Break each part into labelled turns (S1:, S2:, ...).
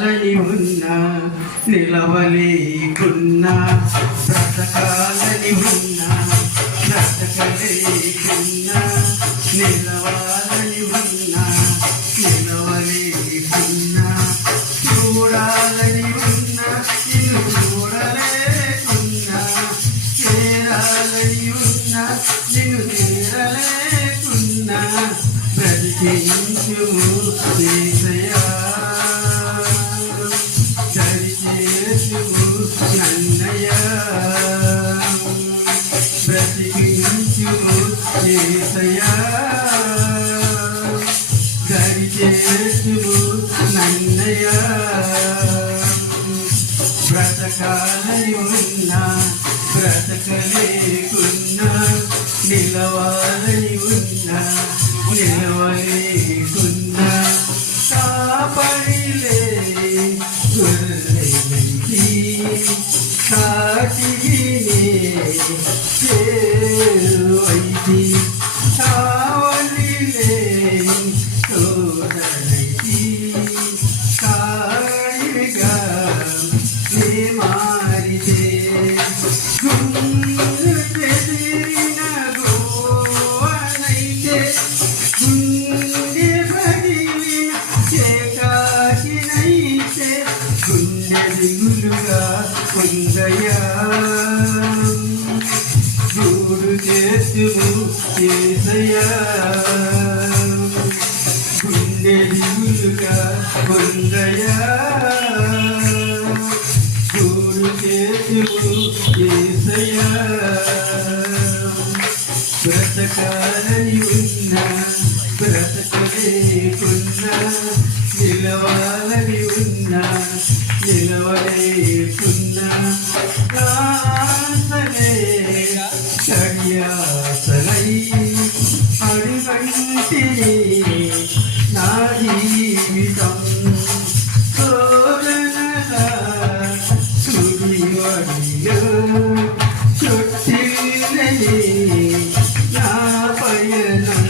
S1: బ్రతకాలని ఉన్నా నిలవలేకున్నా బ్రతకాలని ఉన్నా బ్రతకలేకున్నా నిలవాలని ఉన్నా నిలవలేకున్నా చూడాలని ఉన్నా నిన్ను చూడలేకున్నా చేరాలని ఉన్నా నిన్ను బ్రతికించుము యేసయ్యా. దరిచేర్చుము నన్నయ్యా. బ్రతకాలయో గుండె చెదిరిన గోవనైతే గుండె పగిలిన చేకాకినైతే గుండె దిగులుగా ఉందయా గూడు చేతుము గుండె దిగులుగా ఉందయా గూడు చేతుము బ్రతకాలని ఉన్నా బ్రతకలేకున్నా నిలవాలని ఉన్నా నిలవలేకున్నా. కడియాసలై అడిగంటిని నా జీవితం శోధనల సుడివడిలో చుట్టినది నా పయనం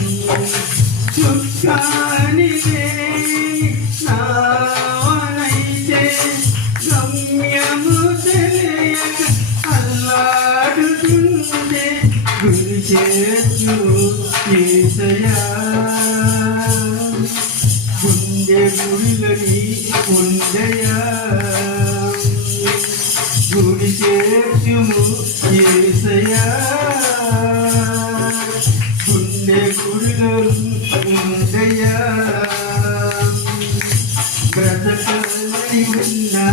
S1: చుక్కానిదే చేర్చు కేసయా గుండె గుడిలని ఉండయా గుడి చేర్చుము ఏసయా గుండె గుడిలో ఉండయా బ్రతకలని ఉన్నా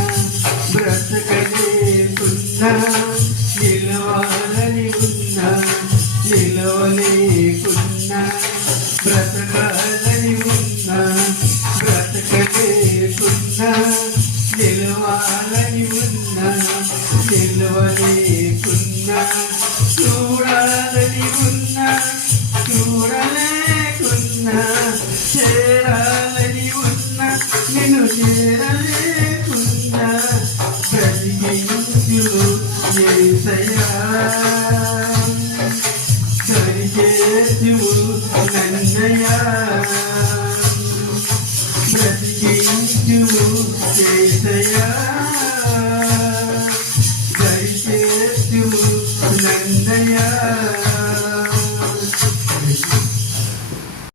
S1: బ్రతకలేకున్నా నిలవాలని విలువ లేకున్నా చూడాలని ఉన్నా చూడలేకున్నా చేరాలని ఉన్నా నేను చేరలేకున్నా కలిగించు ఏసయా కలిగేసు నన్నయ్యా.